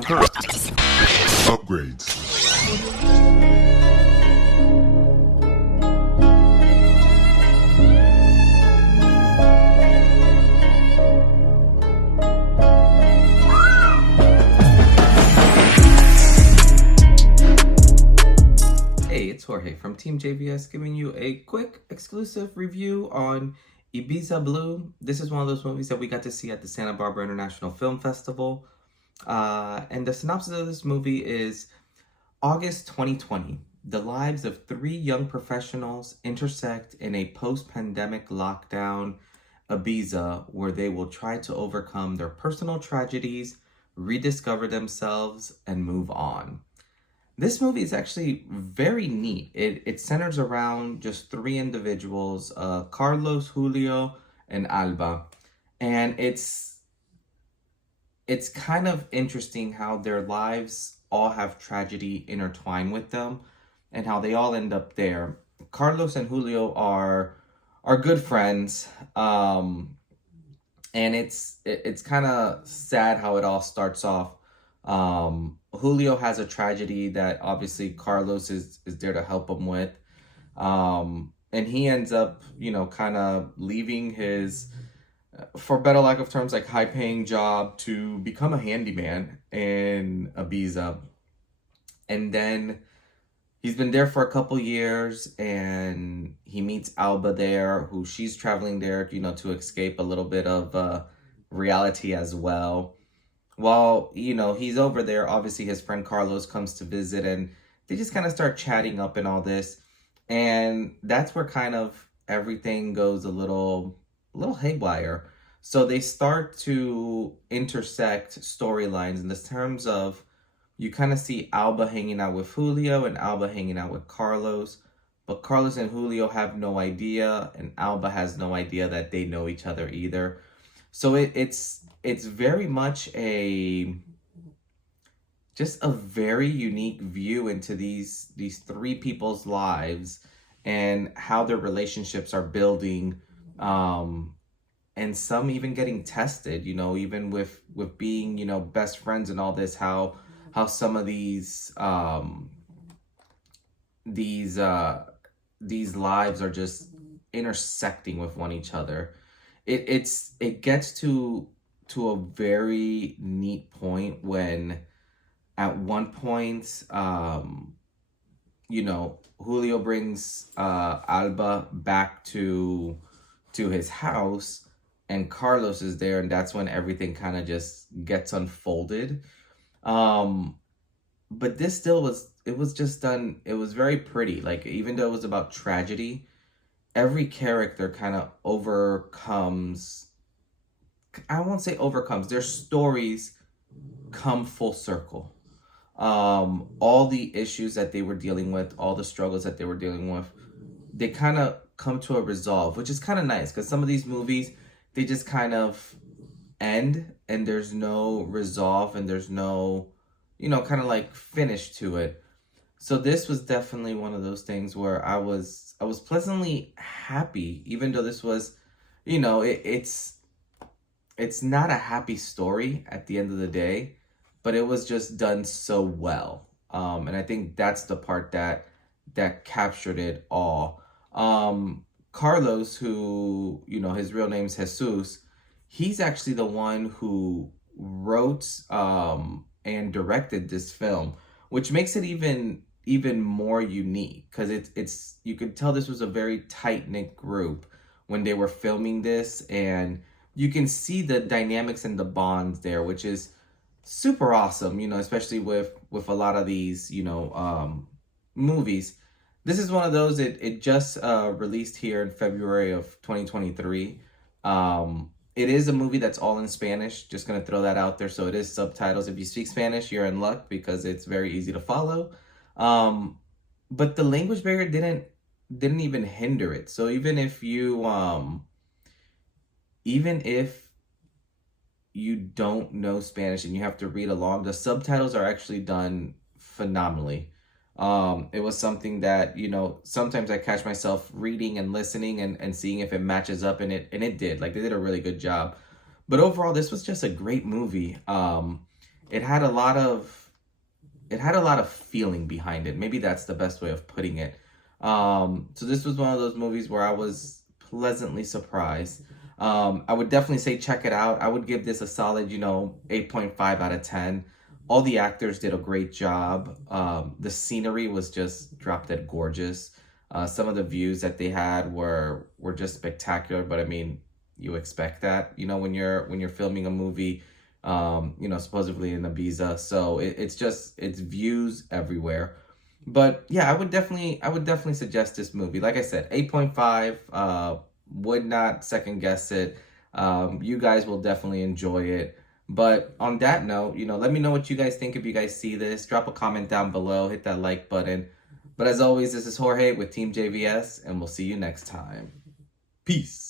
Upgrades. Hey, it's Jorge from TeamJVS giving you a quick exclusive review on Ibiza Blue. This is one of those movies that we got to see at the Santa Barbara International Film Festival. And the synopsis of this movie is August 2020. The lives of three young professionals intersect in a post-pandemic lockdown Ibiza where they will try to overcome their personal tragedies, rediscover themselves, and move on. This movie is actually very neat. It centers around just three individuals, Carlos, Julio, and Alba. And it's kind of interesting how their lives all have tragedy intertwined with them and how they all end up there. Carlos and Julio are good friends. And it's kind of sad how it all starts off. Julio has a tragedy that obviously Carlos is there to help him with. And he ends up, kind of leaving his, for better lack of terms, like high-paying job to become a handyman in Ibiza. And then he's been there for a couple years and he meets Alba there, who she's traveling there, to escape a little bit of reality as well. While, he's over there, obviously his friend Carlos comes to visit and they just kind of start chatting up and all this. And that's where kind of everything goes a little haywire. So they start to intersect storylines in the terms of you kind of see Alba hanging out with Julio and Alba hanging out with Carlos. But Carlos and Julio have no idea and Alba has no idea that they know each other either. So it's very much just a very unique view into these three people's lives and how their relationships are building, and some even getting tested, even with being, best friends and all this, how some of these lives are just intersecting with one each other. It gets to a very neat point when at one point, Julio brings Alba back to his house and Carlos is there, and that's when everything kind of just gets unfolded. But this still was just done, it was very pretty. Like, even though it was about tragedy, every character kind of overcomes, I won't say overcomes, their stories come full circle. All the issues that they were dealing with, all the struggles that they were dealing with, they kind of come to a resolve, which is kind of nice because some of these movies, they just kind of end and there's no resolve and there's no, kind of like finish to it. So this was definitely one of those things where I was pleasantly happy, even though this was, it's not a happy story at the end of the day, but it was just done so well. And I think that's the part that captured it all. Carlos, who, his real name's Jesús, he's actually the one who wrote and directed this film, which makes it even more unique because it's you could tell this was a very tight-knit group when they were filming this, and you can see the dynamics and the bonds there, which is super awesome, especially with a lot of these, movies. This is one of those, it just released here in February of 2023. It is a movie that's all in Spanish, just going to throw that out there. So it is subtitles. If you speak Spanish, you're in luck because it's very easy to follow. But the language barrier didn't even hinder it. So even if you don't know Spanish and you have to read along, the subtitles are actually done phenomenally. It was something that, sometimes I catch myself reading and listening and seeing if it matches up, and it did. Like, they did a really good job. But overall, this was just a great movie. it had a lot of feeling behind it. Maybe that's the best way of putting it. So this was one of those movies where I was pleasantly surprised. I would definitely say check it out. I would give this a solid, 8.5 out of 10. All the actors did a great job. The scenery was just drop dead gorgeous. Some of the views that they had were just spectacular. But I mean, you expect that, when you're filming a movie, supposedly in Ibiza. So it's views everywhere. But yeah, I would definitely suggest this movie. Like I said, 8.5. Would not second guess it. You guys will definitely enjoy it. But on that note, let me know what you guys think if you guys see this. Drop a comment down below, hit that like button. But as always, this is Jorge with Team JVS, and we'll see you next time. Peace.